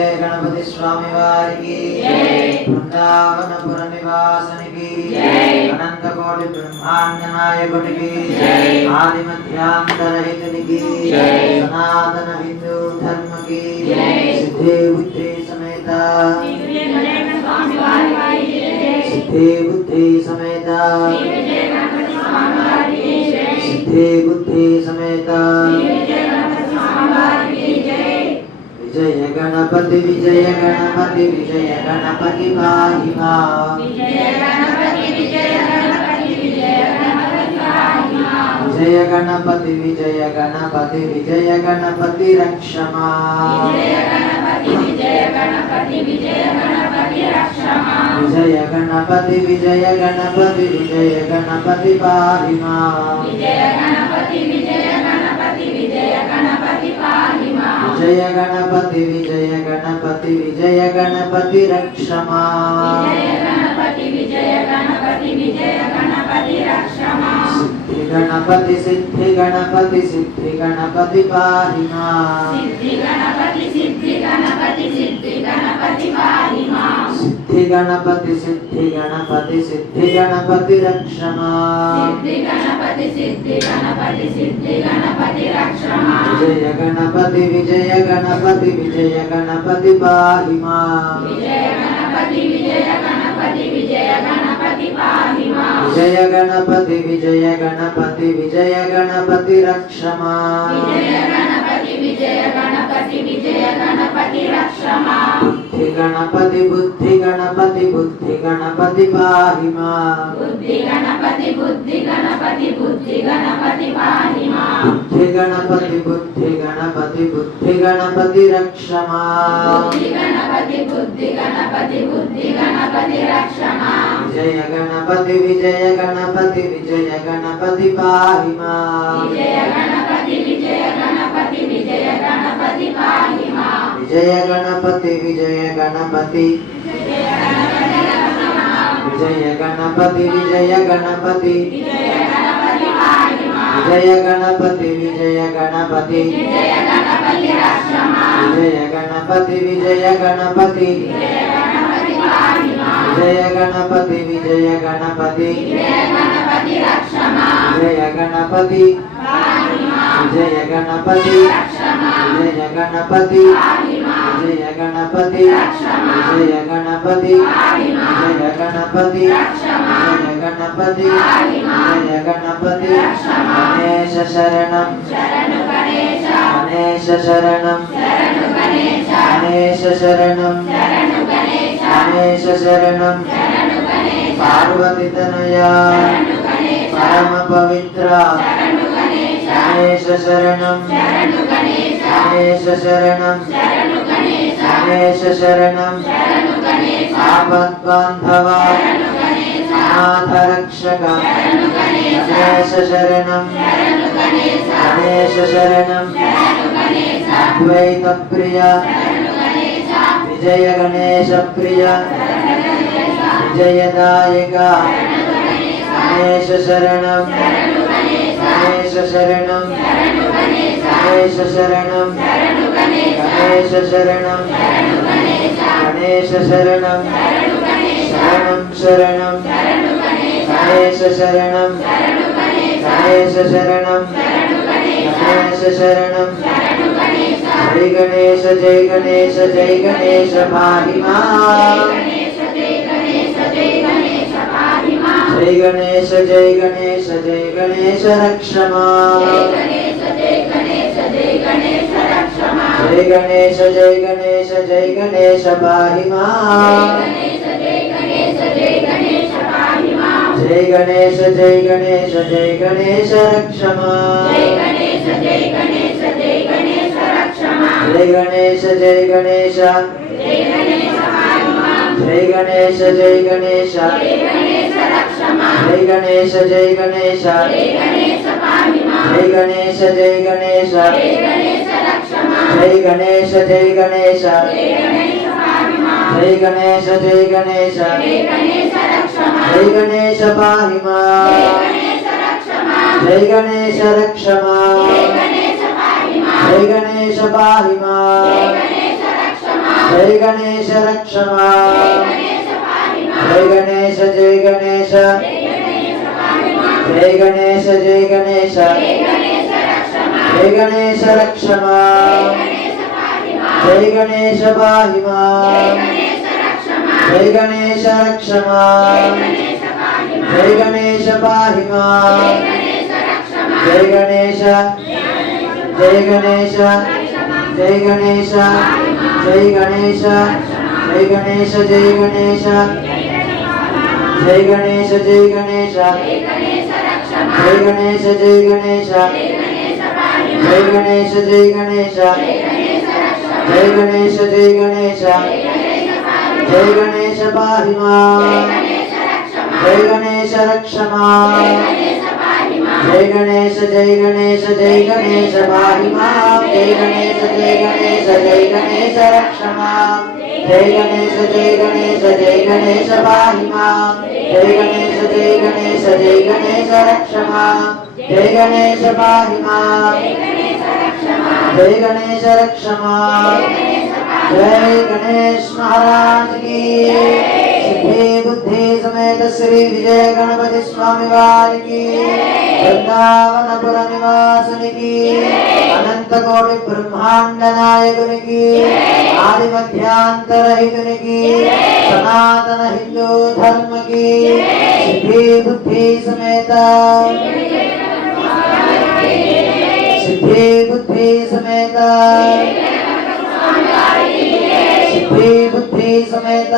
విజయ గణపతి స్వామి వారికి బృందావనపుర నివాసనికి అనంత కోటి బ్రహ్మాండ నాయకునికి ఆది మధ్యాంతరహితునికి సనాతన హిందూ ధర్మకి సిద్ధి బుద్ధి సమేత సిద్ధి బుద్ధి సమేత సిద్ధి బుద్ధి సమేత విజయ గణపతి విజయ గణపతి విజయ గణపతి మా విజయ గణపతి విజయ గణపతి విజయ గణపతి రక్షమా విజయ గణపతి విజయ గణపతి విజయ గణపతి పాహి మా విజయ గణపతి విజయ గణపతి విజయ గణపతి రక్షమా. సిద్ధి గణపతి సిద్ధి గణపతి సిద్ధి గణపతి పాహి మా సిద్ధి గణపతి సిద్ధి గణపతి సిద్ధి గణపతి రక్షమా విజయ గణపతి విజయ గణపతి విజయ గణపతి పాహి మా విజయ గణపతి విజయ గణపతి విజయ గణపతి రక్షమా బుద్ధి గణపతి బుద్ధి గణపతి బుద్ధి గణపతి పాహి మా బుద్ధి గణపతి బుద్ధి గణపతి బుద్ధి గణపతి పాహి మా బుద్ధి గణపతి బుద్ధి గణపతి బుద్ధి గణపతి రక్షమా బుద్ధి గణపతి బుద్ధి గణపతి బుద్ధి గణపతి రక్షమా విజయ గణపతి విజయ గణపతి విజయ గణపతి పాహి మా విజయ గణపతి విజయ గణపతి విజయ గణపతి పాహి మా విజయ గణపతి విజయ గణపతి విజయ గణపతి విజయ గణపతి విజయ గణపతి పాహి మా విజయ గణపతి విజయ గణపతి విజయ గణపతి రక్షమా విజయ గణపతి విజయ గణపతి విజయ గణపతి విజయ గణపతి విజయ గణపతి విజయ గణపతి విజయ గణపతి విజయ గణపతి విజయ గణపతి విజయ గణపతి విజయ గణపతి విజయ గణపతి విజయ గణపతి గణేశ శరణం. గణేశ. శరణం. గణేశ శరణం. శరణం. శరణు పరమ పవిత్ర గణేశ శరణం. గణేశ శరణం. గణేశ శరణం. ఆపద్బాంధవ గణేశ శరణం. గణేశ శరణం. అద్వైత ప్రియ విజయ గణేశ ప్రియ విజయదాయక గణేశ శరణం శరణు గణేశ గణేశ శరణం శరణు గణేశ గణేశ శరణం శరణు గణేశ గణేశ శరణం శరణు గణేశ గణేశ శరణం శరణు గణేశ శరణం శరణం శరణు గణేశ గణేశ మా జై గణేశ జై గణేశ జై గణేశ రక్ష మా జై గణేశ జై గణేశ జై గణేశ రక్షమా జై గణేశ జై గణేశ జై గణేశ పాహి మా గణేశ జై గణేశ జై గణేశ పాహి మా జై గణేశ జై గణేశ జై గణేశ రక్ష మా జై గణేశ జై గణేశ జై గణేశ రక్షమా జై గణేశ జై గణేశ జై గణేశ పాహి మా జై గణేశ జై గణేశ జై గణేశ రక్షమా జై గణేశ జై గణేశ జయ గణేశ జయ గణేశ. జయ గణేశ రక్షమా. జయ గణేశ బాహిమా జయ గణేశ రక్షమా. జయ గణేశ బాహిమా జయ గణేశ జయ గణేశ జయ గణేశ జయ గణేశ. జయ గణేశ. జయ గణేశ. జై గణేశ జై గణేశ జై గణేశ జై గణేశ గణేశ రక్షమా జై గణేశ జై గణేశ గణేశ పాహి జై గణేశ జై గణేశ గణేశ రక్షమా జై గణేశ జై గణేశ గణేశ పాహి జై గణేశ పాహి మా గణేశ రక్షమా జై గణేశ जय गणेश जय गणेश जय गणेश वाहिमा जय गणेश जय गणेश जय गणेश रक्षमा। जय गणेश वाहिमा जय गणेश रक्षमा। जय गणेश महाराज की। శ్రీ విజయ గణపతి స్వామి వారికి బృందావనపుర నివాసునికి అనంతకోటి బ్రహ్మాండ నాయకునికి ఆది మధ్యాంతరహితునికి సనాతన హిందూ ధర్మకి సిద్ధి బుద్ధి సమేత. సిద్ధి బుద్ధి సమేత. సిద్ధి బుద్ధి సమేత.